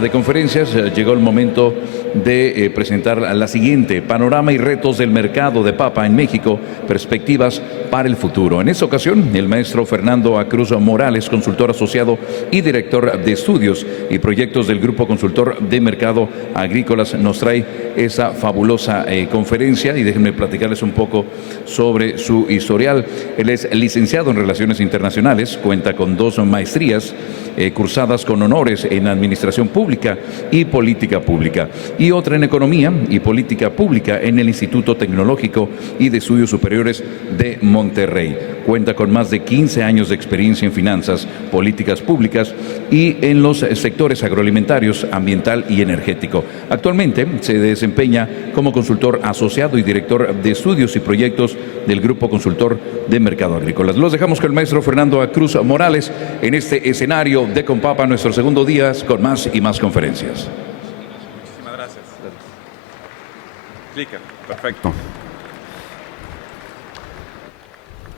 De conferencias, llegó el momento de presentar la siguiente: panorama y retos del mercado de papa en México, perspectivas para el futuro. En esta ocasión, el maestro Fernando Acruz Morales, consultor asociado y director de estudios y proyectos del Grupo Consultor de Mercado Agrícolas, nos trae esa fabulosa conferencia, y déjenme platicarles un poco sobre su historial. Él es licenciado en Relaciones Internacionales, cuenta con 2 maestrías cursadas con honores en Administración Pública y Política Pública, y otra en Economía y Política Pública en el Instituto Tecnológico y de Estudios Superiores de Monterrey. Cuenta con más de 15 años de experiencia en finanzas, políticas públicas y en los sectores agroalimentarios, ambiental y energético. Actualmente se desempeña como consultor asociado y director de estudios y proyectos del Grupo Consultor de Mercado Agrícolas. Los dejamos con el maestro Fernando Acruz Morales en este escenario de Compapa, nuestro segundo día, con más y más conferencias. Muchísimas gracias. Clicker, perfecto.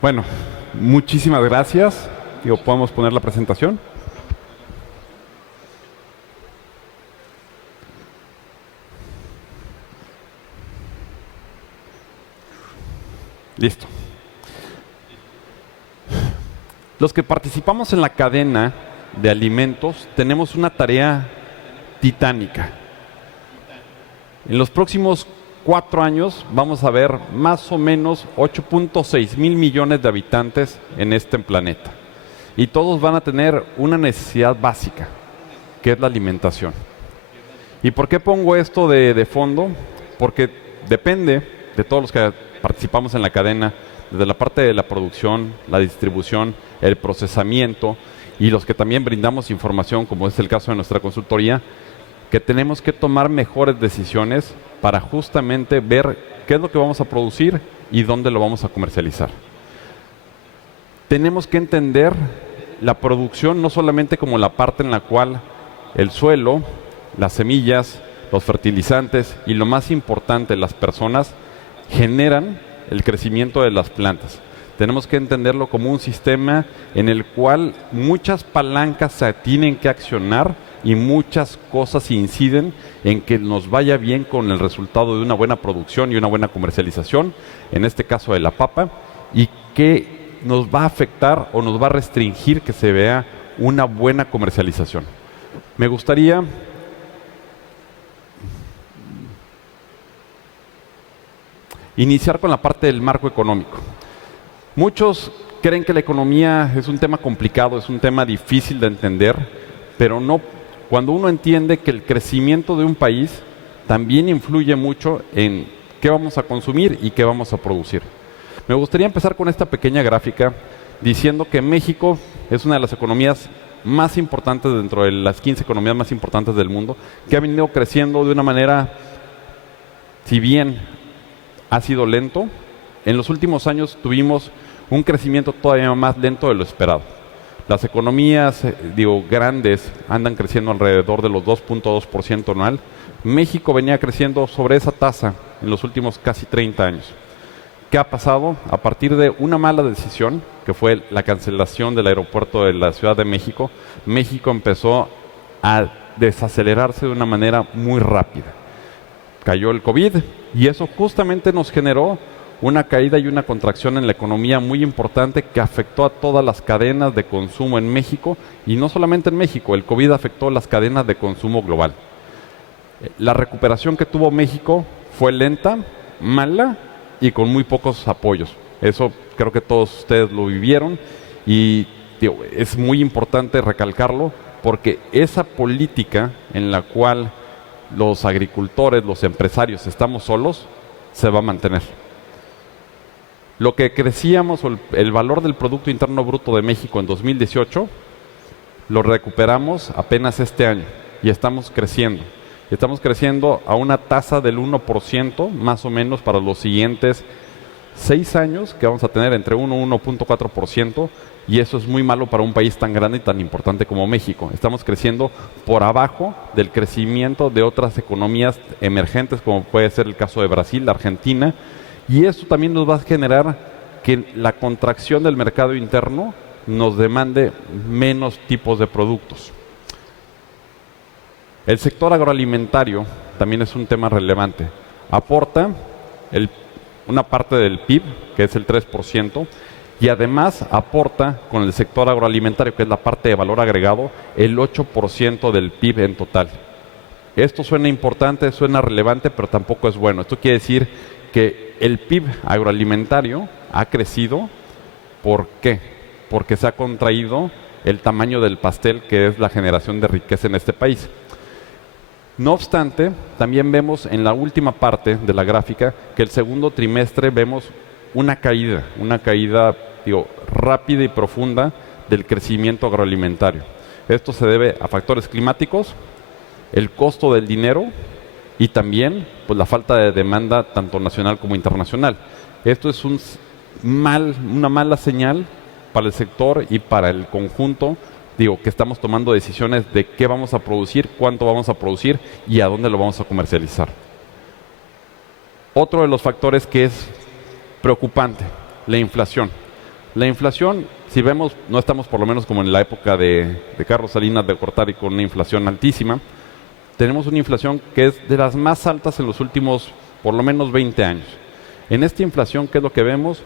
Bueno, muchísimas gracias. ¿Podemos poner la presentación? Listo. Los que participamos en la cadena de alimentos tenemos una tarea titánica. En los próximos 4 años vamos a ver más o menos 8.6 mil millones de habitantes en este planeta. Y todos van a tener una necesidad básica, que es la alimentación. ¿Y por qué pongo esto de fondo? Porque depende de todos los que participamos en la cadena, desde la parte de la producción, la distribución, el procesamiento, y los que también brindamos información, como es el caso de nuestra consultoría, que tenemos que tomar mejores decisiones para justamente ver qué es lo que vamos a producir y dónde lo vamos a comercializar. Tenemos que entender la producción no solamente como la parte en la cual el suelo, las semillas, los fertilizantes y lo más importante, las personas, generan el crecimiento de las plantas. Tenemos que entenderlo como un sistema en el cual muchas palancas se tienen que accionar y muchas cosas inciden en que nos vaya bien con el resultado de una buena producción y una buena comercialización, en este caso de la papa, y que nos va a afectar o nos va a restringir que se vea una buena comercialización. Me gustaría iniciar con la parte del marco económico. Muchos creen que la economía es un tema complicado, es un tema difícil de entender, pero no. Cuando uno entiende que el crecimiento de un país también influye mucho en qué vamos a consumir y qué vamos a producir. Me gustaría empezar con esta pequeña gráfica diciendo que México es una de las economías más importantes dentro de las 15 economías más importantes del mundo, que ha venido creciendo de una manera, si bien ha sido lento, en los últimos años tuvimos un crecimiento todavía más lento de lo esperado. Las economías, grandes, andan creciendo alrededor de los 2.2% anual. México venía creciendo sobre esa tasa en los últimos casi 30 años. ¿Qué ha pasado? A partir de una mala decisión, que fue la cancelación del aeropuerto de la Ciudad de México, México empezó a desacelerarse de una manera muy rápida. Cayó el COVID y eso justamente nos generó una caída y una contracción en la economía muy importante que afectó a todas las cadenas de consumo en México, y no solamente en México, el COVID afectó las cadenas de consumo global. La recuperación que tuvo México fue lenta, mala y con muy pocos apoyos. Eso creo que todos ustedes lo vivieron y es muy importante recalcarlo, porque esa política en la cual los agricultores, los empresarios estamos solos, se va a mantener. Lo que crecíamos, el valor del Producto Interno Bruto de México en 2018, lo recuperamos apenas este año y estamos creciendo. Estamos creciendo a una tasa del 1% más o menos para los siguientes 6 años que vamos a tener entre 1 y 1.4%, y eso es muy malo para un país tan grande y tan importante como México. Estamos creciendo por abajo del crecimiento de otras economías emergentes, como puede ser el caso de Brasil, Argentina, y esto también nos va a generar que la contracción del mercado interno nos demande menos tipos de productos. El sector agroalimentario también es un tema relevante. Aporta una parte del PIB, que es el 3%, y además aporta con el sector agroalimentario, que es la parte de valor agregado, el 8% del PIB en total. Esto suena importante, suena relevante, pero tampoco es bueno. Esto quiere decir que el PIB agroalimentario ha crecido. ¿Por qué? Porque se ha contraído el tamaño del pastel, que es la generación de riqueza en este país. No obstante, también vemos en la última parte de la gráfica que el segundo trimestre vemos una caída rápida y profunda del crecimiento agroalimentario. Esto se debe a factores climáticos, el costo del dinero y también pues, la falta de demanda tanto nacional como internacional. Esto es una mala señal para el sector y para el conjunto, que estamos tomando decisiones de qué vamos a producir, cuánto vamos a producir y a dónde lo vamos a comercializar. Otro de los factores que es preocupante, la inflación. La inflación, si vemos, no estamos por lo menos como en la época de Carlos Salinas de Gortari con una inflación altísima. Tenemos una inflación que es de las más altas en los últimos por lo menos 20 años. En esta inflación, ¿qué es lo que vemos?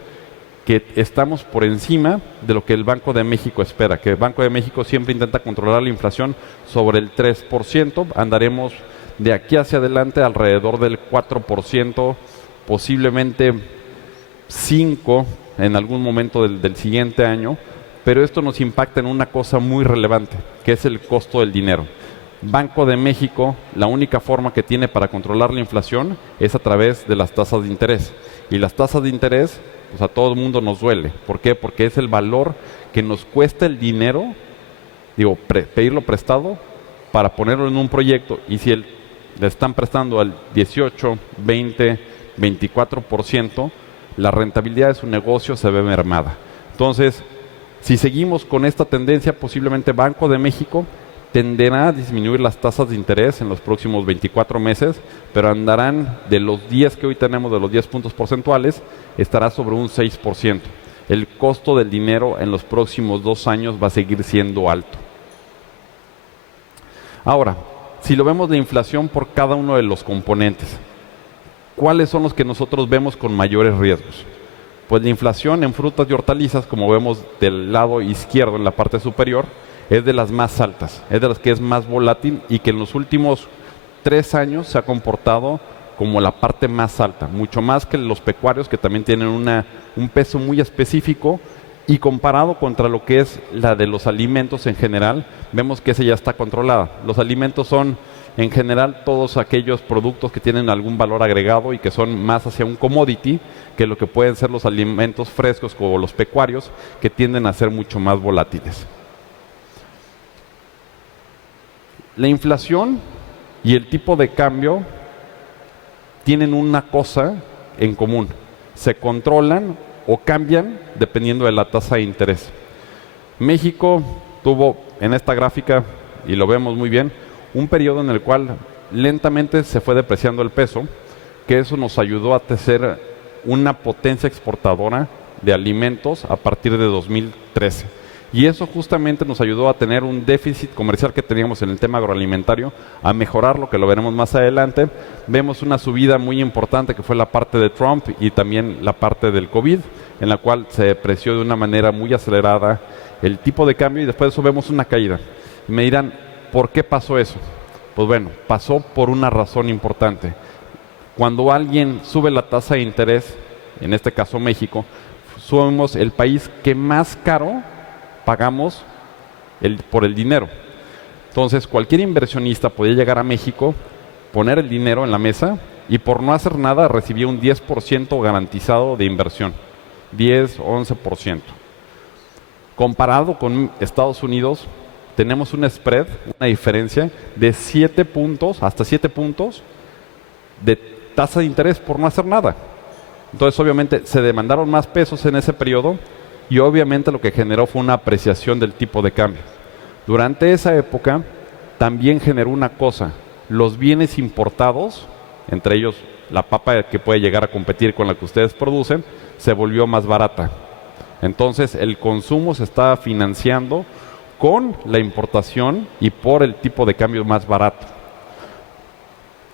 Que estamos por encima de lo que el Banco de México espera, que el Banco de México siempre intenta controlar la inflación sobre el 3%, andaremos de aquí hacia adelante alrededor del 4%, posiblemente 5% en algún momento del siguiente año, pero esto nos impacta en una cosa muy relevante, que es el costo del dinero. Banco de México, la única forma que tiene para controlar la inflación es a través de las tasas de interés, y las tasas de interés pues a todo el mundo nos duele. ¿Por qué? Porque es el valor que nos cuesta el dinero, pedirlo prestado para ponerlo en un proyecto. Y si le están prestando al 18, 20, 24%, la rentabilidad de su negocio se ve mermada. Entonces, si seguimos con esta tendencia, posiblemente Banco de México tenderá a disminuir las tasas de interés en los próximos 24 meses, pero andarán de los 10 que hoy tenemos, de los 10 puntos porcentuales, estará sobre un 6%. El costo del dinero en los próximos 2 años va a seguir siendo alto. Ahora, si lo vemos de inflación por cada uno de los componentes, ¿cuáles son los que nosotros vemos con mayores riesgos? Pues la inflación en frutas y hortalizas, como vemos del lado izquierdo en la parte superior, es de las más altas, es de las que es más volátil y que en los últimos 3 años se ha comportado como la parte más alta, mucho más que los pecuarios, que también tienen un peso muy específico, y comparado contra lo que es la de los alimentos en general, vemos que esa ya está controlada. Los alimentos son en general todos aquellos productos que tienen algún valor agregado y que son más hacia un commodity que lo que pueden ser los alimentos frescos como los pecuarios, que tienden a ser mucho más volátiles. La inflación y el tipo de cambio tienen una cosa en común: se controlan o cambian dependiendo de la tasa de interés. México tuvo en esta gráfica, y lo vemos muy bien, un periodo en el cual lentamente se fue depreciando el peso, que eso nos ayudó a ser una potencia exportadora de alimentos a partir de 2013. Y eso justamente nos ayudó a tener un déficit comercial que teníamos en el tema agroalimentario, a mejorarlo, que lo veremos más adelante. Vemos una subida muy importante que fue la parte de Trump y también la parte del COVID, en la cual se depreció de una manera muy acelerada el tipo de cambio, y después de eso vemos una caída. Y me dirán, ¿por qué pasó eso? Pues bueno, pasó por una razón importante. Cuando alguien sube la tasa de interés, en este caso México, somos el país que más caro pagamos por el dinero. Entonces, cualquier inversionista podía llegar a México, poner el dinero en la mesa y por no hacer nada recibía un 10% garantizado de inversión. 10, 11%. Comparado con Estados Unidos, tenemos un spread, una diferencia de 7 puntos, hasta 7 puntos de tasa de interés por no hacer nada. Entonces, obviamente, se demandaron más pesos en ese periodo y obviamente lo que generó fue una apreciación del tipo de cambio. Durante esa época también generó una cosa, los bienes importados, entre ellos la papa que puede llegar a competir con la que ustedes producen, se volvió más barata. Entonces el consumo se estaba financiando con la importación y por el tipo de cambio más barato.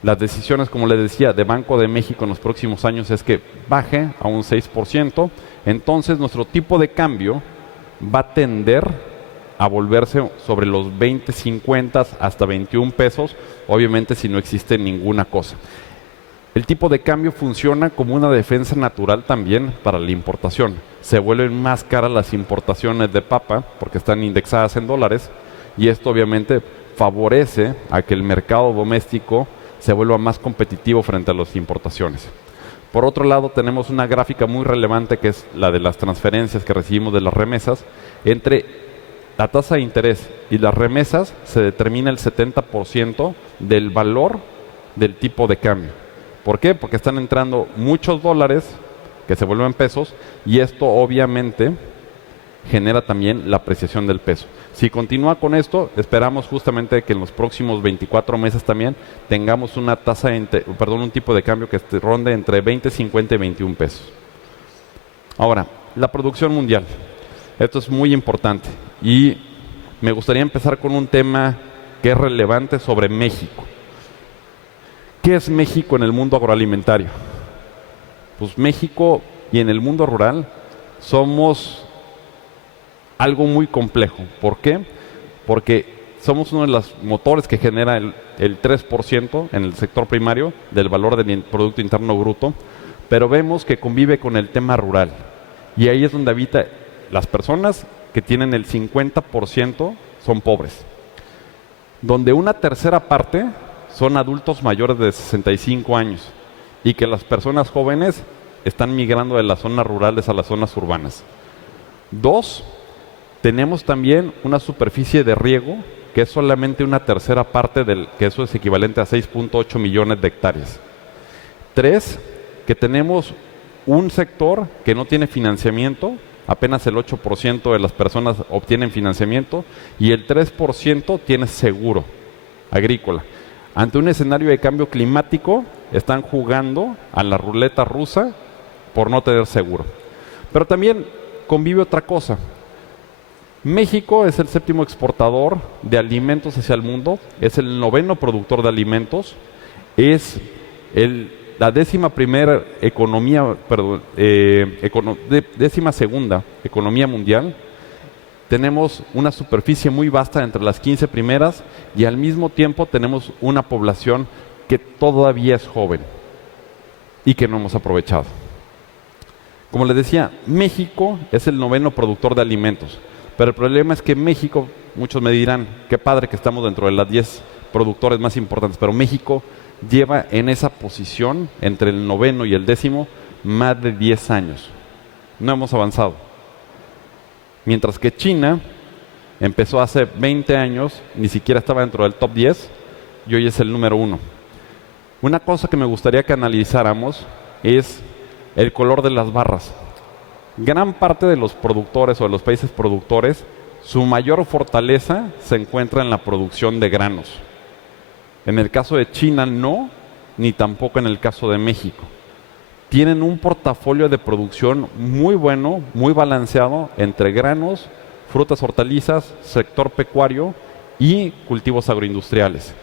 Las decisiones, como les decía, de Banco de México en los próximos años es que baje a un 6%, entonces nuestro tipo de cambio va a tender a volverse sobre los 20, 50 hasta 21 pesos, obviamente si no existe ninguna cosa. El tipo de cambio funciona como una defensa natural también para la importación. Se vuelven más caras las importaciones de papa porque están indexadas en dólares y esto obviamente favorece a que el mercado doméstico se vuelva más competitivo frente a las importaciones. Por otro lado, tenemos una gráfica muy relevante que es la de las transferencias que recibimos de las remesas. Entre la tasa de interés y las remesas se determina el 70% del valor del tipo de cambio. ¿Por qué? Porque están entrando muchos dólares que se vuelven pesos y esto obviamente genera también la apreciación del peso. Si continúa con esto, esperamos justamente que en los próximos 24 meses también tengamos una tasa un tipo de cambio que ronde entre 20, 50 y 21 pesos. Ahora, la producción mundial. Esto es muy importante y me gustaría empezar con un tema que es relevante sobre México. ¿Qué es México en el mundo agroalimentario? Pues México y en el mundo rural somos algo muy complejo. ¿Por qué? Porque somos uno de los motores que genera el 3% en el sector primario del valor del Producto Interno Bruto, pero vemos que convive con el tema rural. Y ahí es donde habita las personas que tienen el 50% son pobres. Donde una tercera parte son adultos mayores de 65 años y que las personas jóvenes están migrando de las zonas rurales a las zonas urbanas. 2, tenemos también una superficie de riego que es solamente una tercera parte que eso es equivalente a 6.8 millones de hectáreas. 3, que tenemos un sector que no tiene financiamiento, apenas el 8% de las personas obtienen financiamiento y el 3% tiene seguro agrícola. Ante un escenario de cambio climático, están jugando a la ruleta rusa por no tener seguro. Pero también convive otra cosa. México es el 7º exportador de alimentos hacia el mundo, es el 9º productor de alimentos, es la 12ª economía mundial. Tenemos una superficie muy vasta entre las 15 primeras y al mismo tiempo tenemos una población que todavía es joven y que no hemos aprovechado. Como les decía, México es el 9º productor de alimentos, pero el problema es que México, muchos me dirán, qué padre que estamos dentro de las 10 productores más importantes, pero México lleva en esa posición entre el 9º y el 10º más de 10 años. No hemos avanzado. Mientras que China empezó hace 20 años, ni siquiera estaba dentro del top 10 y hoy es el número 1. Una cosa que me gustaría que analizáramos es el color de las barras. Gran parte de los productores o de los países productores, su mayor fortaleza se encuentra en la producción de granos. En el caso de China no, ni tampoco en el caso de México. Tienen un portafolio de producción muy bueno, muy balanceado entre granos, frutas, hortalizas, sector pecuario y cultivos agroindustriales.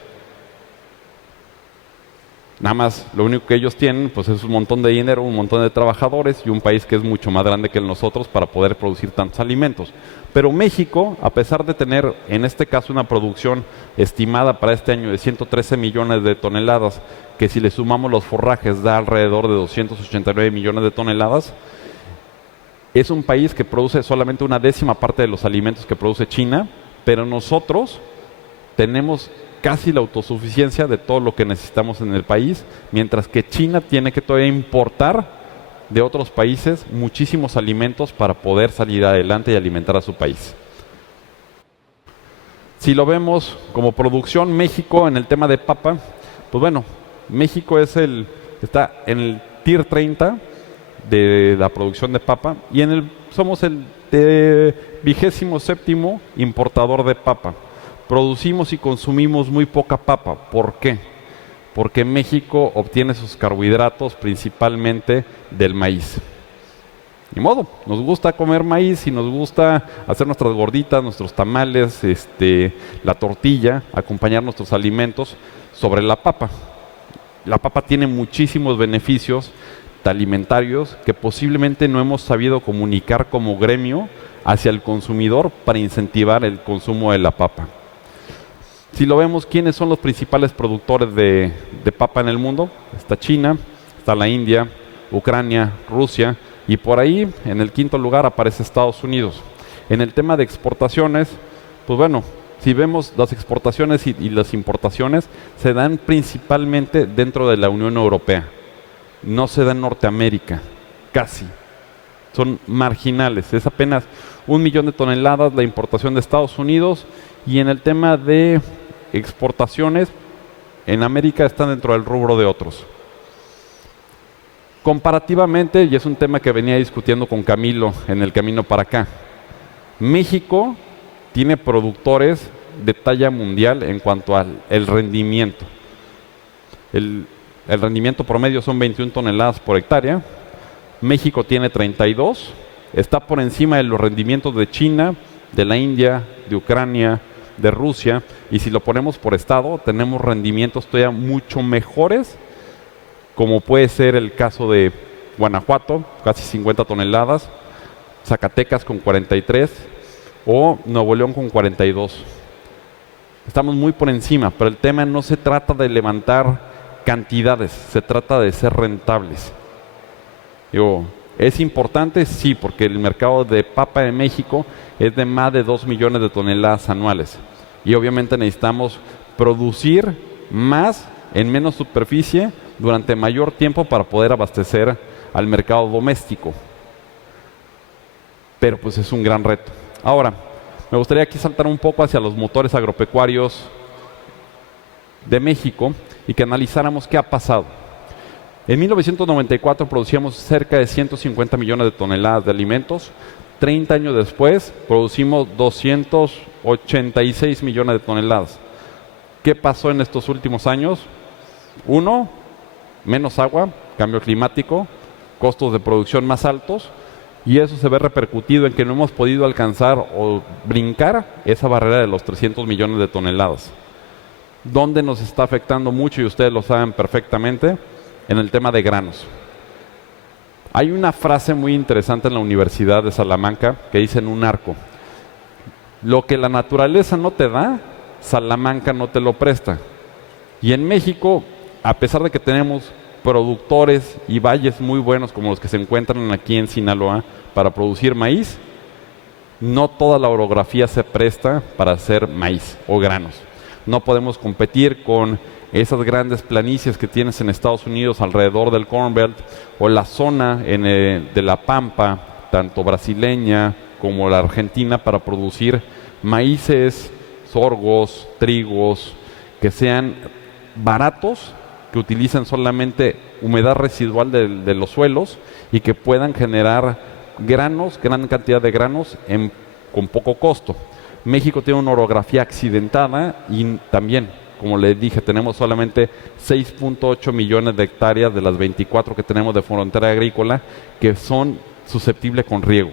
Nada más, lo único que ellos tienen pues es un montón de dinero, un montón de trabajadores y un país que es mucho más grande que el nosotros para poder producir tantos alimentos. Pero México, a pesar de tener en este caso una producción estimada para este año de 113 millones de toneladas, que si le sumamos los forrajes da alrededor de 289 millones de toneladas, es un país que produce solamente una 10ª parte de los alimentos que produce China, pero nosotros tenemos casi la autosuficiencia de todo lo que necesitamos en el país, mientras que China tiene que todavía importar de otros países muchísimos alimentos para poder salir adelante y alimentar a su país. Si lo vemos como producción, México en el tema de papa, pues bueno, México está en el tier 30 de la producción de papa y somos el 27º importador de papa. Producimos y consumimos muy poca papa. ¿Por qué? Porque México obtiene sus carbohidratos principalmente del maíz. Ni modo, nos gusta comer maíz y nos gusta hacer nuestras gorditas, nuestros tamales, la tortilla, acompañar nuestros alimentos sobre la papa. La papa tiene muchísimos beneficios alimentarios que posiblemente no hemos sabido comunicar como gremio hacia el consumidor para incentivar el consumo de la papa. Si lo vemos, ¿quiénes son los principales productores de papa en el mundo? Está China, está la India, Ucrania, Rusia y por ahí en el 5.º lugar aparece Estados Unidos. En el tema de exportaciones, pues bueno, si vemos las exportaciones y las importaciones se dan principalmente dentro de la Unión Europea. No se da en Norteamérica, casi. Son marginales, es apenas 1 millón de toneladas la importación de Estados Unidos y en el tema de exportaciones en América están dentro del rubro de otros. Comparativamente, y es un tema que venía discutiendo con Camilo en el camino para acá, México tiene productores de talla mundial en cuanto al rendimiento. El rendimiento promedio son 21 toneladas por hectárea. México tiene 32. Está por encima de los rendimientos de China, de la India, de Ucrania, de Rusia. Y si lo ponemos por estado, tenemos rendimientos todavía mucho mejores, como puede ser el caso de Guanajuato, casi 50 toneladas, Zacatecas con 43 o Nuevo León con 42. Estamos muy por encima, pero el tema no se trata de levantar cantidades, se trata de ser rentables. Digo, ¿es importante? Sí, porque el mercado de papa en México es de más de 2 millones de toneladas anuales. Y obviamente necesitamos producir más en menos superficie durante mayor tiempo para poder abastecer al mercado doméstico. Pero pues es un gran reto. Ahora, me gustaría aquí saltar un poco hacia los motores agropecuarios de México y que analizáramos qué ha pasado. En 1994 producíamos cerca de 150 millones de toneladas de alimentos. 30 años después producimos 286 millones de toneladas. ¿Qué pasó en estos últimos años? Uno, menos agua, cambio climático, costos de producción más altos, y eso se ve repercutido en que no hemos podido alcanzar o brincar esa barrera de los 300 millones de toneladas. ¿Dónde nos está afectando mucho? Y ustedes lo saben perfectamente, en el tema de granos. Hay una frase muy interesante en la Universidad de Salamanca que dice en un arco: lo que la naturaleza no te da, Salamanca no te lo presta. Y en México, a pesar de que tenemos productores y valles muy buenos como los que se encuentran aquí en Sinaloa para producir maíz, no toda la orografía se presta para hacer maíz o granos. No podemos competir con esas grandes planicies que tienes en Estados Unidos alrededor del Corn Belt o la zona de la Pampa, tanto brasileña como la argentina, para producir maíces, sorgos, trigos, que sean baratos, que utilicen solamente humedad residual de los suelos y que puedan generar granos, gran cantidad de granos con poco costo. México tiene una orografía accidentada y también, como les dije, tenemos solamente 6.8 millones de hectáreas de las 24 que tenemos de frontera agrícola que son susceptibles con riego.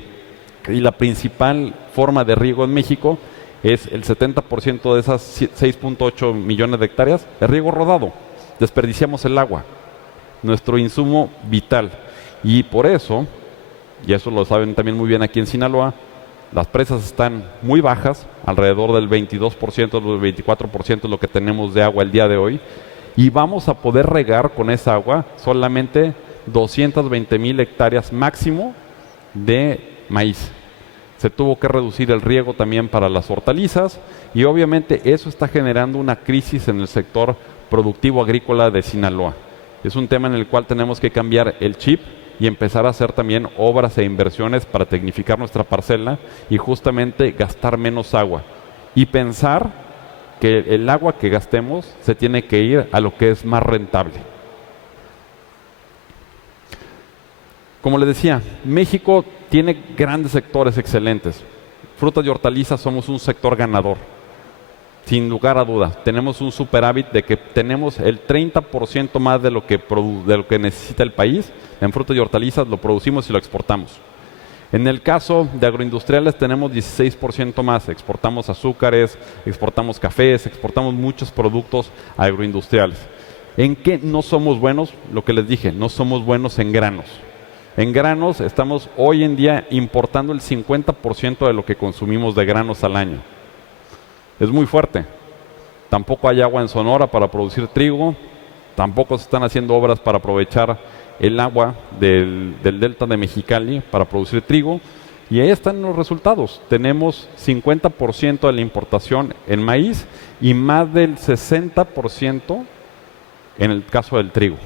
Y la principal forma de riego en México es el 70% de esas 6.8 millones de hectáreas, es riego rodado. Desperdiciamos el agua, nuestro insumo vital. Y por eso, y eso lo saben también muy bien aquí en Sinaloa, las presas están muy bajas, alrededor del 22%, del 24% es lo que tenemos de agua el día de hoy, y vamos a poder regar con esa agua solamente 220,000 hectáreas máximo de maíz. Se tuvo que reducir el riego también para las hortalizas y obviamente eso está generando una crisis en el sector productivo agrícola de Sinaloa. Es un tema en el cual tenemos que cambiar el chip y empezar a hacer también obras e inversiones para tecnificar nuestra parcela y justamente gastar menos agua. Y pensar que el agua que gastemos se tiene que ir a lo que es más rentable. Como les decía, México tiene grandes sectores excelentes. Frutas y hortalizas somos un sector ganador, sin lugar a dudas. Tenemos un superávit de que tenemos el 30% más de lo que necesita el país. En frutas y hortalizas lo producimos y lo exportamos. En el caso de agroindustriales tenemos 16% más. Exportamos azúcares, exportamos cafés, exportamos muchos productos agroindustriales. ¿En qué no somos buenos? Lo que les dije, no somos buenos en granos. En granos estamos hoy en día importando el 50% de lo que consumimos de granos al año. Es muy fuerte. Tampoco hay agua en Sonora para producir trigo, tampoco se están haciendo obras para aprovechar el agua del delta de Mexicali para producir trigo, y ahí están los resultados. Tenemos 50% de la importación en maíz y más del 60% en el caso del trigo.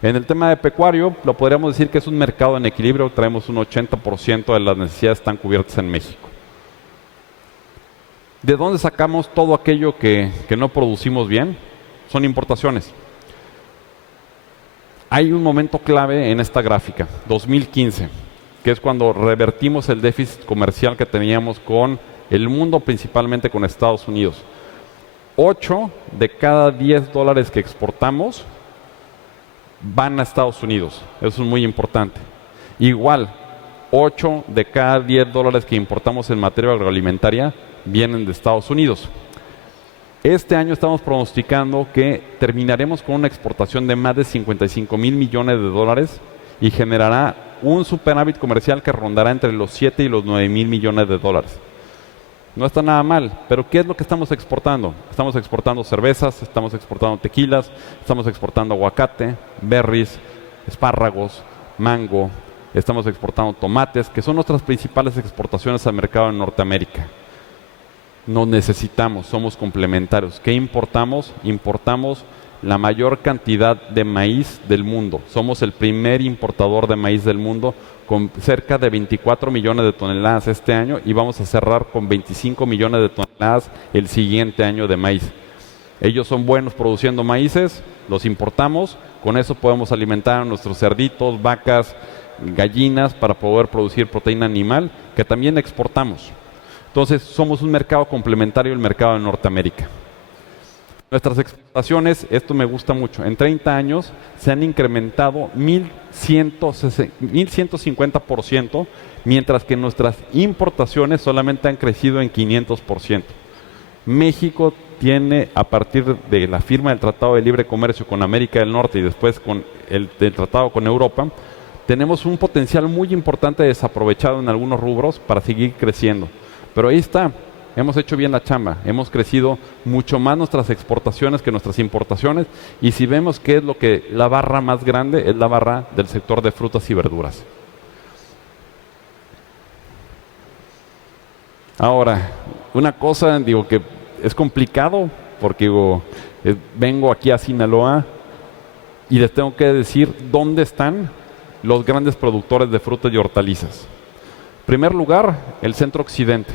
En el tema de pecuario, lo podríamos decir que es un mercado en equilibrio. Traemos un 80% de las necesidades están cubiertas en México. ¿De dónde sacamos todo aquello que no producimos bien? Son importaciones. Hay un momento clave en esta gráfica, 2015, que es cuando revertimos el déficit comercial que teníamos con el mundo, principalmente con Estados Unidos. 8 de cada 10 dólares que exportamos van a Estados Unidos. Eso es muy importante. Igual, 8 de cada 10 dólares que importamos en materia agroalimentaria vienen de Estados Unidos. Este año estamos pronosticando que terminaremos con una exportación de más de 55,000 millones de dólares y generará un superávit comercial que rondará entre los 7 y los 9,000 millones de dólares. No está nada mal, pero ¿qué es lo que estamos exportando? Estamos exportando cervezas, estamos exportando tequilas, estamos exportando aguacate, berries, espárragos, mango, estamos exportando tomates, que son nuestras principales exportaciones al mercado en Norteamérica. Nos necesitamos, somos complementarios. ¿Qué importamos? Importamos la mayor cantidad de maíz del mundo. Somos el primer importador de maíz del mundo, con cerca de 24 millones de toneladas este año, y vamos a cerrar con 25 millones de toneladas el siguiente año de maíz. Ellos son buenos produciendo maíces, los importamos, con eso podemos alimentar a nuestros cerditos, vacas, gallinas, para poder producir proteína animal, que también exportamos. Entonces, somos un mercado complementario al mercado de Norteamérica. Nuestras exportaciones, esto me gusta mucho, en 30 años se han incrementado 1,150%, mientras que nuestras importaciones solamente han crecido en 500%. México tiene, a partir de la firma del Tratado de Libre Comercio con América del Norte y después con el tratado con Europa, tenemos un potencial muy importante desaprovechado en algunos rubros para seguir creciendo. Pero ahí está, hemos hecho bien la chamba, hemos crecido mucho más nuestras exportaciones que nuestras importaciones, y si vemos qué es lo que la barra más grande, es la barra del sector de frutas y verduras. Ahora, una cosa, digo, que es complicado, porque vengo aquí a Sinaloa y les tengo que decir dónde están los grandes productores de frutas y hortalizas. En primer lugar, el centro occidente.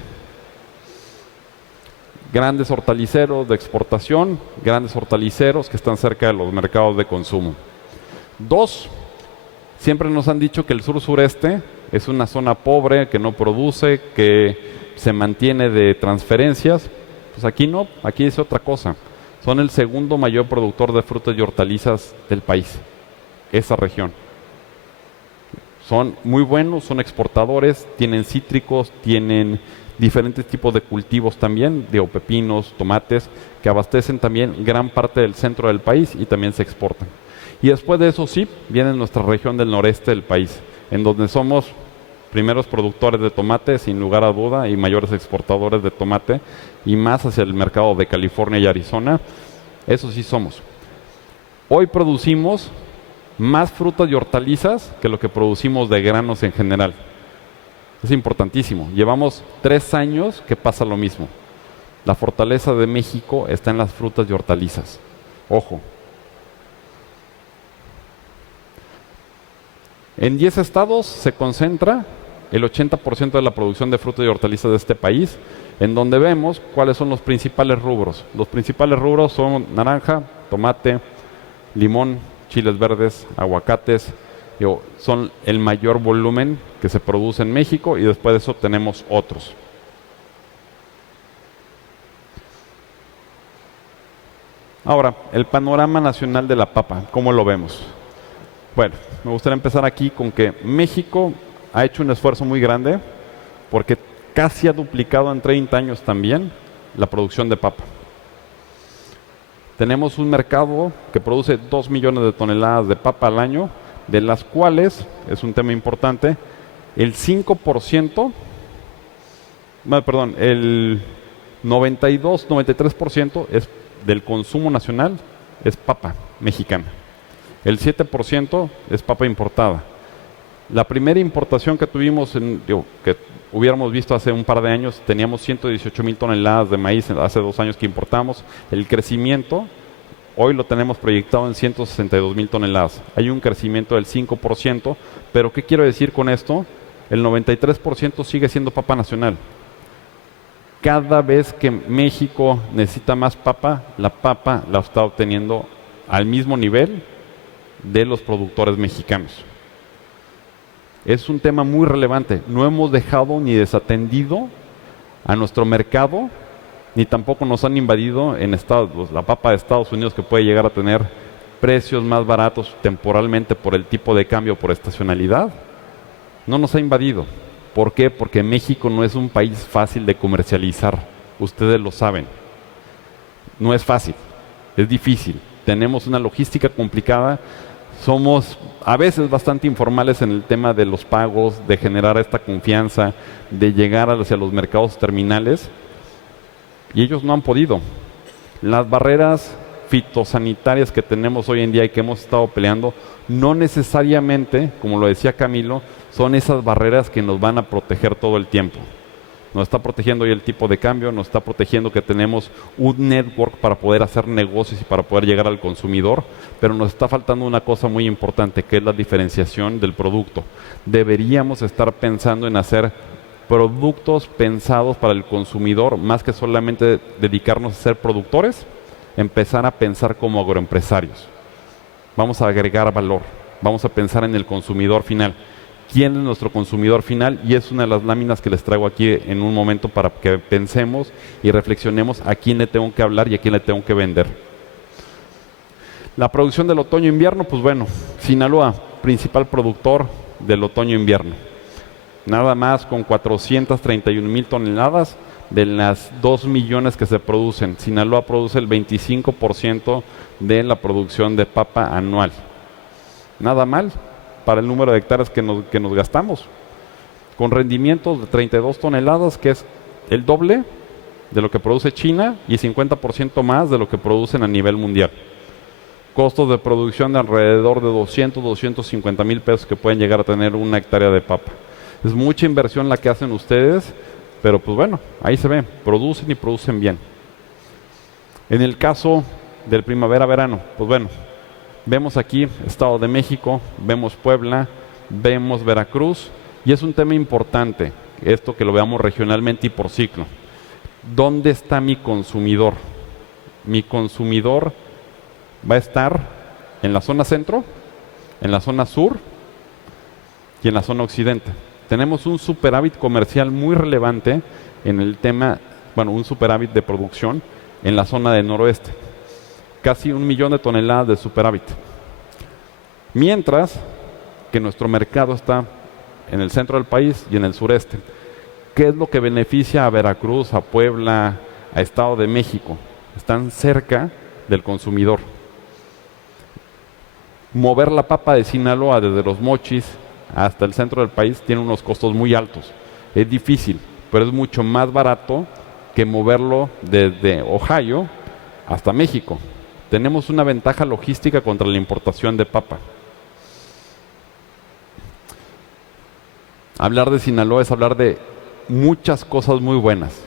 Grandes hortaliceros de exportación, grandes hortaliceros que están cerca de los mercados de consumo. 2, siempre nos han dicho que el sur-sureste es una zona pobre, que no produce, que se mantiene de transferencias. Pues aquí no, aquí es otra cosa. Son el segundo mayor productor de frutas y hortalizas del país, esa región. Son muy buenos, son exportadores, tienen cítricos, tienen diferentes tipos de cultivos también, de pepinos, tomates, que abastecen también gran parte del centro del país y también se exportan. Y después de eso sí, viene nuestra región del noreste del país, en donde somos primeros productores de tomate, sin lugar a duda, y mayores exportadores de tomate, y más hacia el mercado de California y Arizona. Eso sí somos. Hoy producimos más frutas y hortalizas que lo que producimos de granos en general. Es importantísimo. Llevamos 3 años que pasa lo mismo. La fortaleza de México está en las frutas y hortalizas. Ojo. En 10 estados se concentra el 80% de la producción de frutas y hortalizas de este país, en donde vemos cuáles son los principales rubros. Los principales rubros son naranja, tomate, limón, chiles verdes, aguacates, son el mayor volumen que se produce en México y después de eso tenemos otros. Ahora, el panorama nacional de la papa, ¿cómo lo vemos? Bueno, me gustaría empezar aquí con que México ha hecho un esfuerzo muy grande porque casi ha duplicado en 30 años también la producción de papa. Tenemos un mercado que produce 2 millones de toneladas de papa al año, de las cuales, es un tema importante, el 5%, el 92-93% es del consumo nacional, es papa mexicana. El 7% es papa importada. La primera importación que tuvimos, que hubiéramos visto hace un par de años, teníamos 118,000 toneladas de maíz hace 2 años que importamos. El crecimiento, hoy lo tenemos proyectado en 162,000 toneladas. Hay un crecimiento del 5%, pero ¿qué quiero decir con esto? El 93% sigue siendo papa nacional. Cada vez que México necesita más papa, la papa la está obteniendo al mismo nivel de los productores mexicanos. Es un tema muy relevante. No hemos dejado ni desatendido a nuestro mercado, ni tampoco nos han invadido en la papa de Estados Unidos, que puede llegar a tener precios más baratos temporalmente por el tipo de cambio, por estacionalidad. No nos ha invadido. ¿Por qué? Porque México no es un país fácil de comercializar. Ustedes lo saben. No es fácil, es difícil. Tenemos una logística complicada. Somos a veces bastante informales en el tema de los pagos, de generar esta confianza, de llegar hacia los mercados terminales. Y ellos no han podido. Las barreras fitosanitarias que tenemos hoy en día y que hemos estado peleando, no necesariamente, como lo decía Camilo, son esas barreras que nos van a proteger todo el tiempo. Nos está protegiendo hoy el tipo de cambio, nos está protegiendo que tenemos un network para poder hacer negocios y para poder llegar al consumidor, pero nos está faltando una cosa muy importante, que es la diferenciación del producto. Deberíamos estar pensando en hacer productos pensados para el consumidor, más que solamente dedicarnos a ser productores, empezar a pensar como agroempresarios. Vamos a agregar valor, vamos a pensar en el consumidor final. ¿Quién es nuestro consumidor final? Y es una de las láminas que les traigo aquí en un momento para que pensemos y reflexionemos a quién le tengo que hablar y a quién le tengo que vender. La producción del otoño-invierno, pues bueno, Sinaloa, principal productor del otoño-invierno. Nada más con 431,000 toneladas de las 2 millones que se producen. Sinaloa produce el 25% de la producción de papa anual. Nada mal para el número de hectáreas que nos gastamos. Con rendimientos de 32 toneladas, que es el doble de lo que produce China y 50% más de lo que producen a nivel mundial. Costos de producción de alrededor de 250,000 pesos que pueden llegar a tener una hectárea de papa. Es mucha inversión la que hacen ustedes, pero pues bueno, ahí se ve, producen y producen bien. En el caso del primavera-verano, pues bueno, vemos aquí Estado de México, vemos Puebla, vemos Veracruz, y es un tema importante, esto que lo veamos regionalmente y por ciclo. ¿Dónde está mi consumidor? Mi consumidor va a estar en la zona centro, en la zona sur y en la zona occidente. Tenemos un superávit comercial muy relevante en el tema, un superávit de producción en la zona del noroeste. Casi 1 millón de toneladas de superávit. Mientras que nuestro mercado está en el centro del país y en el sureste. ¿Qué es lo que beneficia a Veracruz, a Puebla, a Estado de México? Están cerca del consumidor. Mover la papa de Sinaloa desde Los Mochis hasta el centro del país tiene unos costos muy altos. Es difícil, pero es mucho más barato que moverlo desde Ohio hasta México. Tenemos una ventaja logística contra la importación de papa. Hablar de Sinaloa es hablar de muchas cosas muy buenas.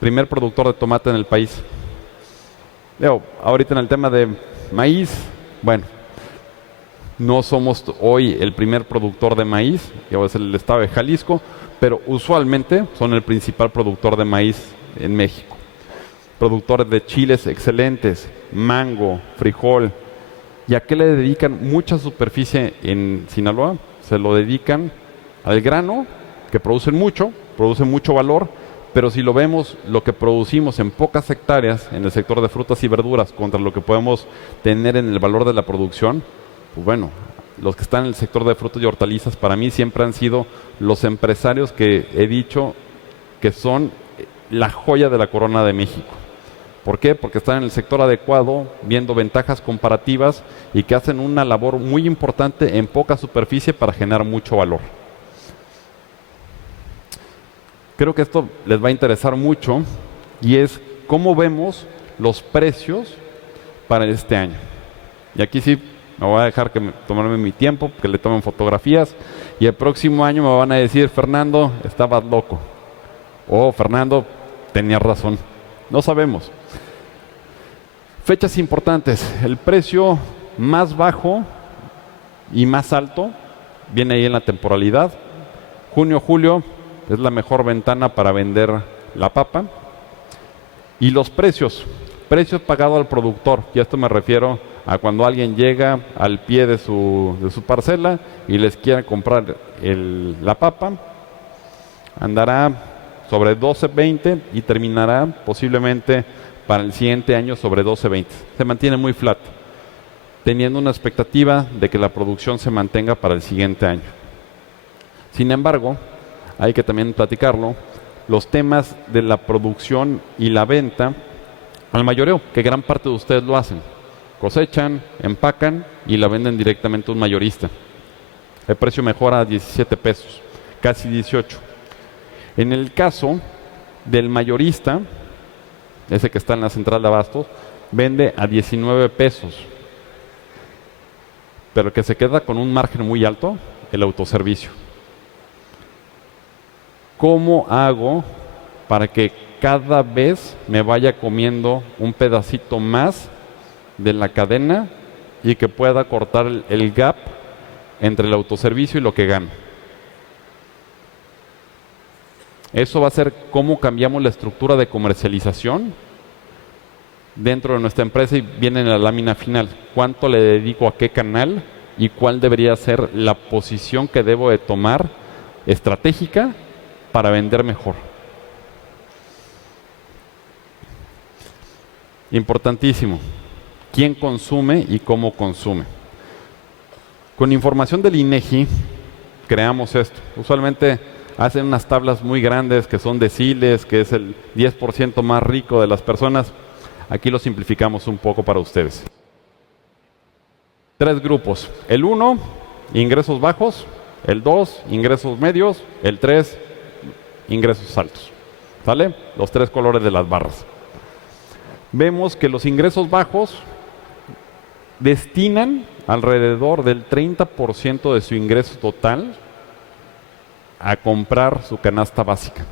Primer productor de tomate en el país. Ahorita en el tema de maíz, no somos hoy el primer productor de maíz, es el estado de Jalisco, pero usualmente son el principal productor de maíz en México. Productores de chiles excelentes, mango, frijol, ¿Y a qué le dedican mucha superficie en Sinaloa? Se lo dedican al grano, que producen mucho valor, pero si lo vemos, lo que producimos en pocas hectáreas en el sector de frutas y verduras contra lo que podemos tener en el valor de la producción, pues bueno, los que están en el sector de frutas y hortalizas para mí siempre han sido los empresarios que he dicho que son la joya de la corona de México. ¿Por qué? Porque están en el sector adecuado, viendo ventajas comparativas y que hacen una labor muy importante en poca superficie para generar mucho valor. Creo que esto les va a interesar mucho y es cómo vemos los precios para este año. Y aquí sí me voy a dejar tomarme mi tiempo, que le tomen fotografías y el próximo año me van a decir, Fernando, estabas loco. O Fernando, tenías razón. No sabemos. Fechas importantes. El precio más bajo y más alto viene ahí en la temporalidad. Junio, julio es la mejor ventana para vender la papa. Y los precios pagados al productor. Y a esto me refiero a cuando alguien llega al pie de su parcela y les quiere comprar la papa. Andará sobre 12.20 y terminará posiblemente para el siguiente año sobre 12.20. Se mantiene muy flat, teniendo una expectativa de que la producción se mantenga para el siguiente año. Sin embargo, hay que también platicarlo, los temas de la producción y la venta al mayoreo, que gran parte de ustedes lo hacen. Cosechan, empacan y la venden directamente a un mayorista. El precio mejora a 17 pesos, casi 18. En el caso del mayorista, ese que está en la central de abastos, vende a 19 pesos. Pero el que se queda con un margen muy alto, el autoservicio. ¿Cómo hago para que cada vez me vaya comiendo un pedacito más de la cadena y que pueda cortar el gap entre el autoservicio y lo que gano? Eso va a ser cómo cambiamos la estructura de comercialización dentro de nuestra empresa y viene en la lámina final. ¿Cuánto le dedico a qué canal y cuál debería ser la posición que debo de tomar estratégica para vender mejor? Importantísimo. ¿Quién consume y cómo consume? Con información del INEGI creamos esto. Usualmente hacen unas tablas muy grandes que son deciles, que es el 10% más rico de las personas. Aquí lo simplificamos un poco para ustedes. 3 grupos. El 1, ingresos bajos. El 2, ingresos medios. El 3, ingresos altos. ¿Sale? Los 3 colores de las barras. Vemos que los ingresos bajos destinan alrededor del 30% de su ingreso total a comprar su canasta básica.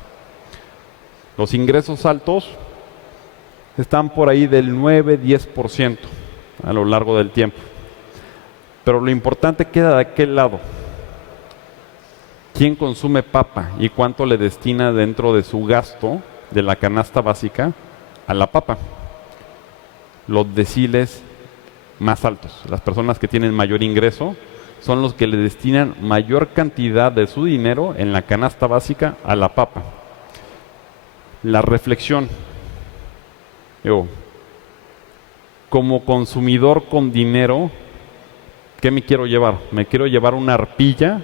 Los ingresos altos están por ahí del 9-10% a lo largo del tiempo. Pero lo importante queda de aquel lado. ¿Quién consume papa y cuánto le destina dentro de su gasto de la canasta básica a la papa? Los deciles más altos, las personas que tienen mayor ingreso, son los que le destinan mayor cantidad de su dinero en la canasta básica a la papa. La reflexión. Yo, como consumidor con dinero, ¿qué me quiero llevar? ¿Me quiero llevar una arpilla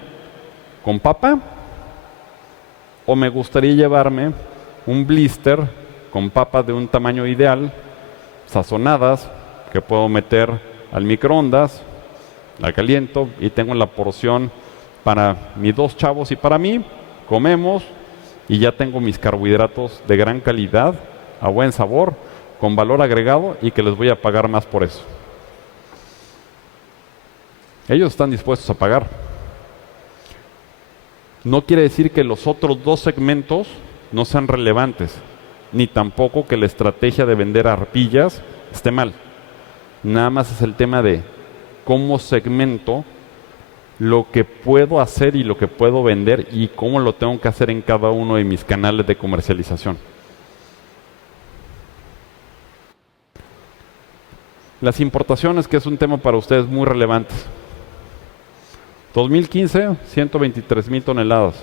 con papa? ¿O me gustaría llevarme un blister con papas de un tamaño ideal, sazonadas, que puedo meter al microondas, la caliento y tengo la porción para mis 2 chavos y para mí, comemos y ya tengo mis carbohidratos de gran calidad, a buen sabor, con valor agregado y que les voy a pagar más por eso? Ellos están dispuestos a pagar. No quiere decir que los otros 2 segmentos no sean relevantes, ni tampoco que la estrategia de vender arpillas esté mal. Nada más es el tema de cómo segmento lo que puedo hacer y lo que puedo vender y cómo lo tengo que hacer en cada uno de mis canales de comercialización. Las importaciones, que es un tema para ustedes muy relevante. 2015, 123,000 toneladas.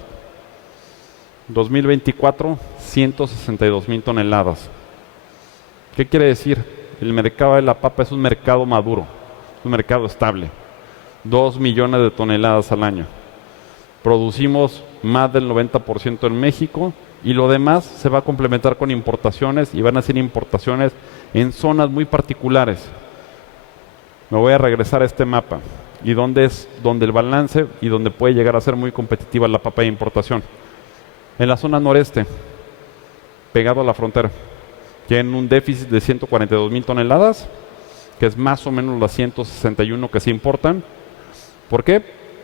2024, 162,000 toneladas. ¿Qué quiere decir? El mercado de la papa es un mercado maduro, un mercado estable. 2 millones de toneladas al año. Producimos más del 90% en México y lo demás se va a complementar con importaciones y van a ser importaciones en zonas muy particulares. Me voy a regresar a este mapa y donde es donde el balance y donde puede llegar a ser muy competitiva la papa de importación. En la zona noreste, pegado a la frontera, tienen un déficit de 142,000 toneladas, que es más o menos las 161 que se importan. ¿Por qué?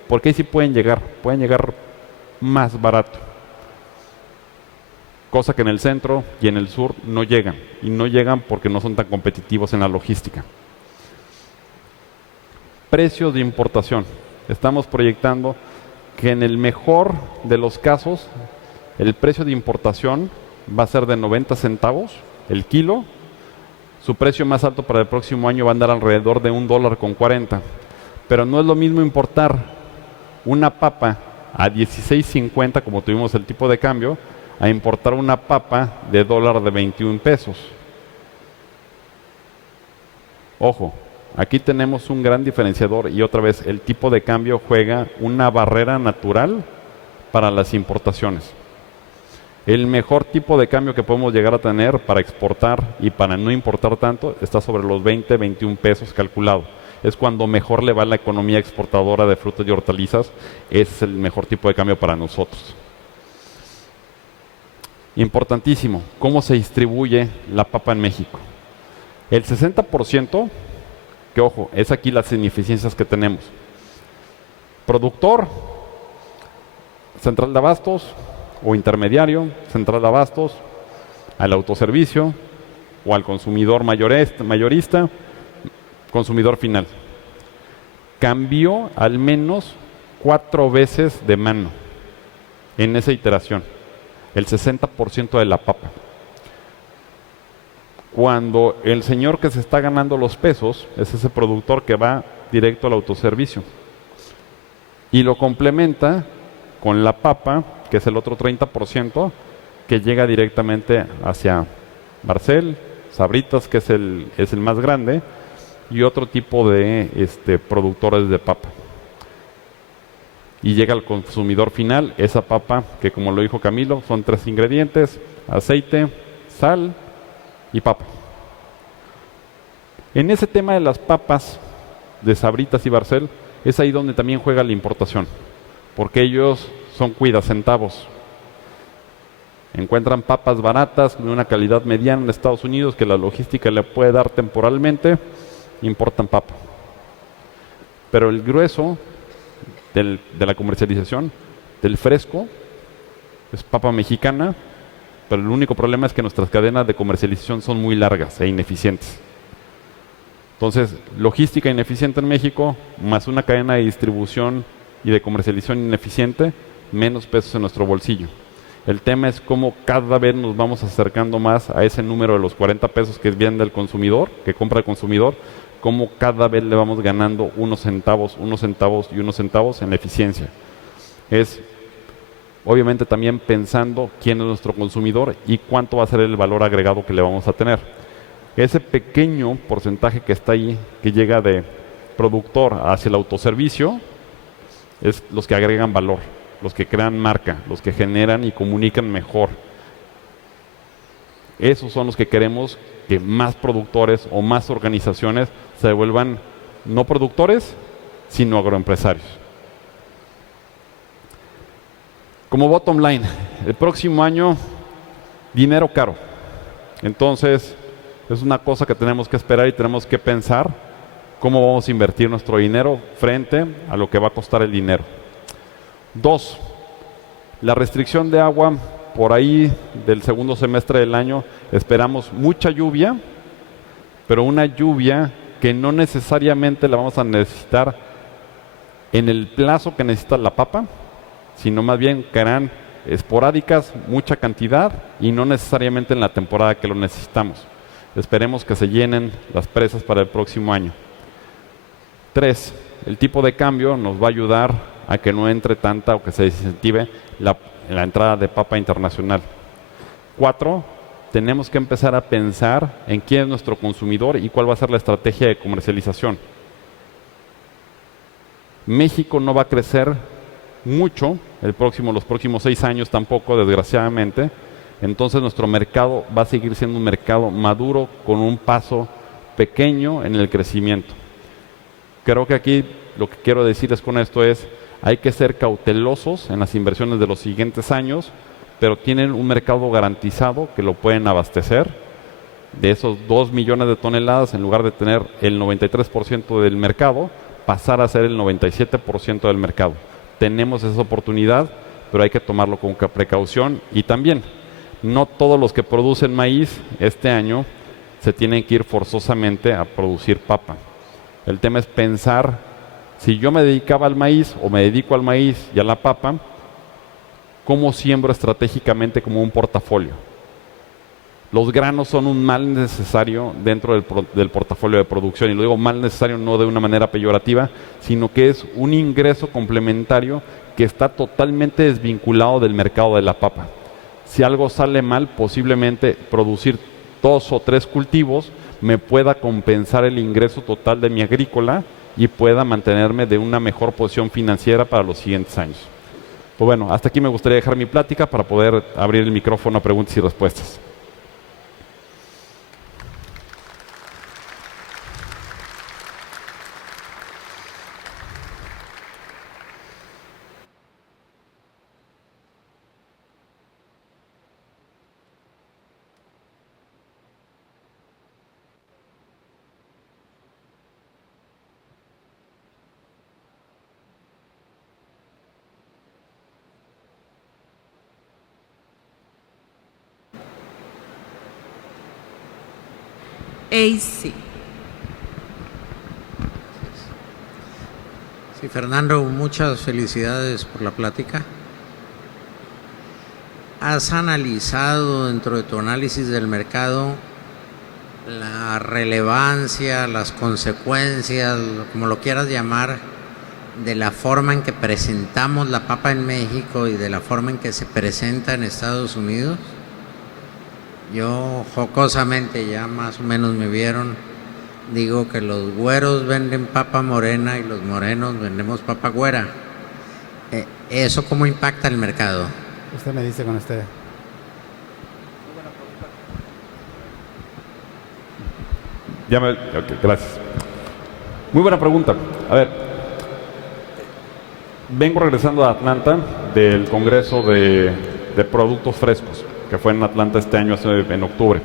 Porque ahí sí pueden llegar más barato. Cosa que en el centro y en el sur no llegan. Y no llegan porque no son tan competitivos en la logística. Precios de importación. Estamos proyectando que en el mejor de los casos, el precio de importación va a ser de 90 centavos el kilo. Su precio más alto para el próximo año va a andar alrededor de $1.40. Pero no es lo mismo importar una papa a 16.50, como tuvimos el tipo de cambio, a importar una papa de dólar de 21 pesos. Ojo, aquí tenemos un gran diferenciador y otra vez el tipo de cambio juega una barrera natural para las importaciones. El mejor tipo de cambio que podemos llegar a tener para exportar y para no importar tanto está sobre los 20, 21 pesos calculado. Es cuando mejor le va la economía exportadora de frutas y hortalizas. Es el mejor tipo de cambio para nosotros. Importantísimo, ¿cómo se distribuye la papa en México? El 60%, que ojo, es aquí las ineficiencias que tenemos. Productor, central de abastos o intermediario, central de abastos, al autoservicio o al consumidor mayorista, consumidor final. Cambió al menos 4 veces de mano en esa iteración, el 60% de la papa. Cuando el señor que se está ganando los pesos es ese productor que va directo al autoservicio y lo complementa con la papa, que es el otro 30%, que llega directamente hacia Barcel, Sabritas, que es el más grande, y otro tipo de productores de papa. Y llega al consumidor final esa papa que, como lo dijo Camilo, son 3 ingredientes: aceite, sal y papa. En ese tema de las papas de Sabritas y Barcel es ahí donde también juega la importación, porque ellos son cuidacentavos. Encuentran papas baratas de una calidad mediana en Estados Unidos que la logística le puede dar temporalmente, importan papa. Pero el grueso de la comercialización, del fresco, es papa mexicana, pero el único problema es que nuestras cadenas de comercialización son muy largas e ineficientes. Entonces, logística ineficiente en México, más una cadena de distribución y de comercialización ineficiente, menos pesos en nuestro bolsillo. El tema es cómo cada vez nos vamos acercando más a ese número de los 40 pesos que viene del consumidor, que compra el consumidor, cómo cada vez le vamos ganando unos centavos y unos centavos en la eficiencia. Es obviamente también pensando quién es nuestro consumidor y cuánto va a ser el valor agregado que le vamos a tener. Ese pequeño porcentaje que está ahí, que llega de productor hacia el autoservicio, es los que agregan valor, los que crean marca, los que generan y comunican mejor. Esos son los que queremos que más productores o más organizaciones se vuelvan no productores, sino agroempresarios. Como bottom line, el próximo año, dinero caro. Entonces, es una cosa que tenemos que esperar y tenemos que pensar cómo vamos a invertir nuestro dinero frente a lo que va a costar el dinero. 2, la restricción de agua. Por ahí del segundo semestre del año esperamos mucha lluvia, pero una lluvia que no necesariamente la vamos a necesitar en el plazo que necesita la papa, sino más bien que harán esporádicas, mucha cantidad y no necesariamente en la temporada que lo necesitamos. Esperemos que se llenen las presas para el próximo año. 3, el tipo de cambio nos va a ayudar a que no entre tanta o que se desincentive la entrada de papa internacional. 4, tenemos que empezar a pensar en quién es nuestro consumidor y cuál va a ser la estrategia de comercialización. México no va a crecer mucho los próximos 6 años tampoco, desgraciadamente. Entonces nuestro mercado va a seguir siendo un mercado maduro con un paso pequeño en el crecimiento. Creo que aquí lo que quiero decirles con esto es, hay que ser cautelosos en las inversiones de los siguientes años, pero tienen un mercado garantizado que lo pueden abastecer. De esos 2 millones de toneladas, en lugar de tener el 93% del mercado, pasar a ser el 97% del mercado. Tenemos esa oportunidad, pero hay que tomarlo con precaución. Y también, no todos los que producen maíz este año se tienen que ir forzosamente a producir papa. El tema es pensar, si yo me dedicaba al maíz o me dedico al maíz y a la papa, ¿cómo siembro estratégicamente como un portafolio? Los granos son un mal necesario dentro del portafolio de producción, y lo digo mal necesario no de una manera peyorativa, sino que es un ingreso complementario que está totalmente desvinculado del mercado de la papa. Si algo sale mal, posiblemente producir 2 o 3 cultivos me pueda compensar el ingreso total de mi agrícola y pueda mantenerme de una mejor posición financiera para los siguientes años. Pues bueno, hasta aquí me gustaría dejar mi plática para poder abrir el micrófono a preguntas y respuestas. AC. Sí, Fernando, muchas felicidades por la plática. ¿Has analizado dentro de tu análisis del mercado la relevancia, las consecuencias, como lo quieras llamar, de la forma en que presentamos la papa en México y de la forma en que se presenta en Estados Unidos? Yo jocosamente, ya más o menos me vieron, digo que los güeros venden papa morena y los morenos vendemos papa güera. ¿Eso cómo impacta el mercado? Usted me dice con usted. Ok, gracias. Muy buena pregunta. A ver, vengo regresando a Atlanta del Congreso de Productos Frescos, que fue en Atlanta este año, en octubre.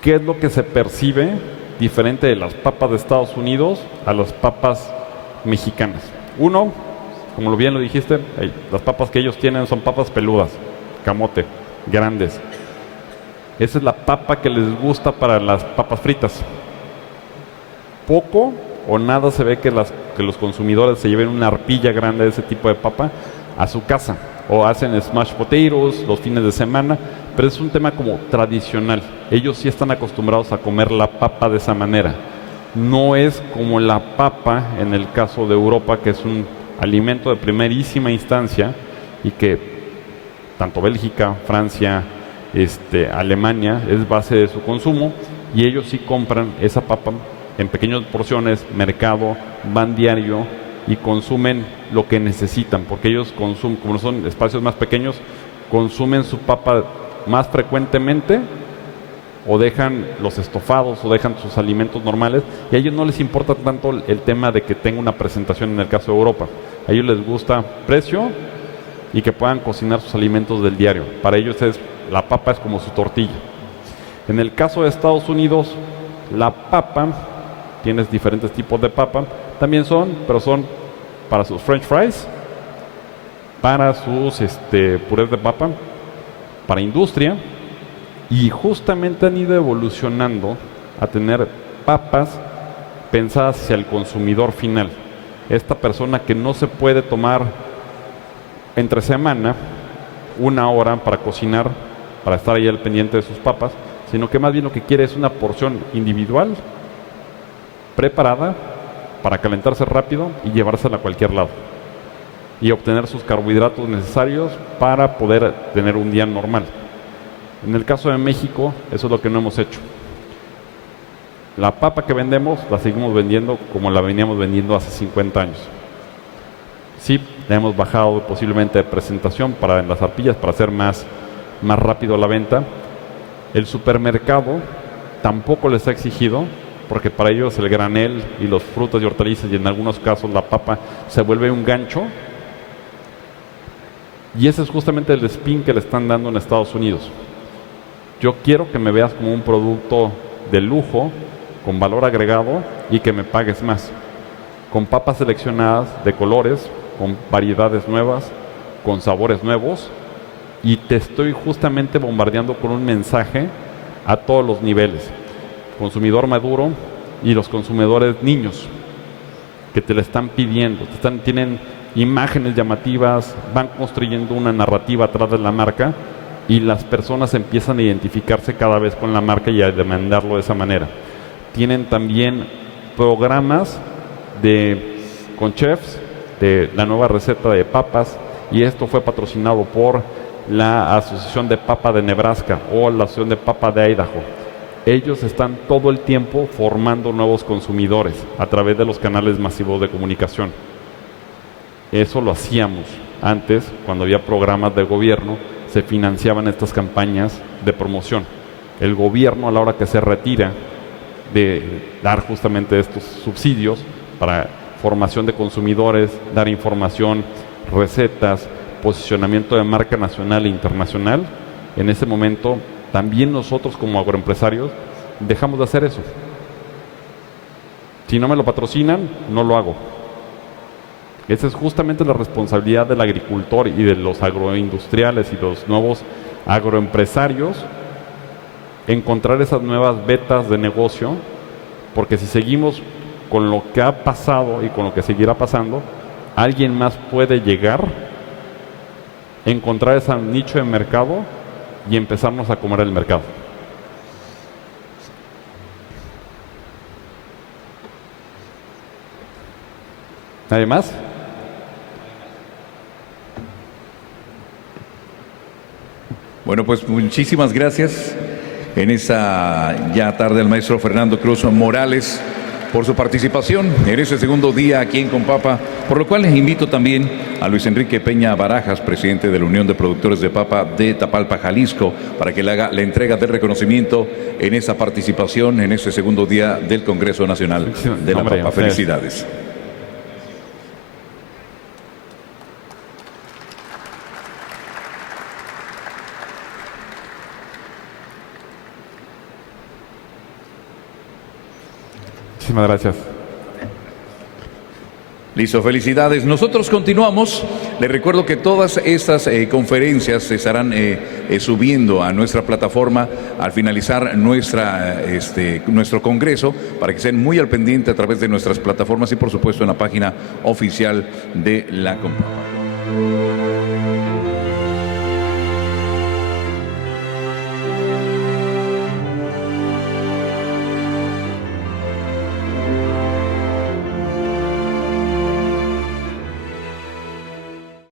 ¿Qué es lo que se percibe diferente de las papas de Estados Unidos a las papas mexicanas? Uno, como bien lo dijiste, las papas que ellos tienen son papas peludas, camote, grandes. Esa es la papa que les gusta para las papas fritas. Poco o nada se ve que los consumidores se lleven una arpilla grande de ese tipo de papa a su casa, o hacen smash potatoes los fines de semana, pero es un tema como tradicional. Ellos sí están acostumbrados a comer la papa de esa manera. No es como la papa en el caso de Europa, que es un alimento de primerísima instancia y que tanto Bélgica, Francia, Alemania es base de su consumo, y ellos sí compran esa papa en pequeñas porciones, mercado, van diario y consumen lo que necesitan, porque ellos consumen, como son espacios más pequeños, consumen su papa más frecuentemente, o dejan los estofados o dejan sus alimentos normales, y a ellos no les importa tanto el tema de que tenga una presentación en el caso de Europa. A ellos les gusta precio y que puedan cocinar sus alimentos del diario. Para ellos la papa es como su tortilla. En el caso de Estados Unidos, la papa, tienes diferentes tipos de papa, también son para sus french fries, para sus purés de papa, para industria, y justamente han ido evolucionando a tener papas pensadas hacia el consumidor final. Esta persona que no se puede tomar entre semana 1 hora para cocinar, para estar ahí al pendiente de sus papas, sino que más bien lo que quiere es una porción individual, preparada, para calentarse rápido y llevársela a cualquier lado. Y obtener sus carbohidratos necesarios para poder tener un día normal. En el caso de México, eso es lo que no hemos hecho. La papa que vendemos, la seguimos vendiendo como la veníamos vendiendo hace 50 años. Sí, la hemos bajado posiblemente de presentación en las arpillas para hacer más rápido la venta. El supermercado tampoco les ha exigido, porque para ellos el granel y los frutos y hortalizas, y en algunos casos la papa, se vuelve un gancho. Y ese es justamente el spin que le están dando en Estados Unidos. Yo quiero que me veas como un producto de lujo, con valor agregado, y que me pagues más. Con papas seleccionadas de colores, con variedades nuevas, con sabores nuevos, y te estoy justamente bombardeando con un mensaje a todos los niveles. Consumidor maduro y los consumidores niños, que te le están pidiendo, tienen imágenes llamativas, van construyendo una narrativa atrás de la marca, y las personas empiezan a identificarse cada vez con la marca y a demandarlo de esa manera. Tienen también programas con chefs de la nueva receta de papas, y esto fue patrocinado por la Asociación de Papa de Nebraska o la Asociación de Papa de Idaho. Ellos están todo el tiempo formando nuevos consumidores a través de los canales masivos de comunicación. Eso lo hacíamos antes, cuando había programas de gobierno, se financiaban estas campañas de promoción. El gobierno, a la hora que se retira de dar justamente estos subsidios para formación de consumidores, dar información, recetas, posicionamiento de marca nacional e internacional, en ese momento también nosotros como agroempresarios dejamos de hacer eso. Si no me lo patrocinan, no lo hago. Esa es justamente la responsabilidad del agricultor y de los agroindustriales y los nuevos agroempresarios, encontrar esas nuevas vetas de negocio, porque si seguimos con lo que ha pasado y con lo que seguirá pasando, alguien más puede llegar, encontrar ese nicho de mercado y empezarnos a comer el mercado. ¿Nadie más? Bueno, pues muchísimas gracias en esta ya tarde al maestro Fernando Cruz Morales por su participación en este segundo día aquí en Compapa, por lo cual les invito también a Luis Enrique Peña Barajas, presidente de la Unión de Productores de Papa de Tapalpa, Jalisco, para que le haga la entrega del reconocimiento en esta participación en este segundo día del Congreso Nacional de la Papa. Felicidades. Muchísimas gracias. Listo, felicidades. Nosotros continuamos. Les recuerdo que todas estas conferencias se estarán subiendo a nuestra plataforma al finalizar nuestro congreso, para que estén muy al pendiente a través de nuestras plataformas y por supuesto en la página oficial de la Compapa.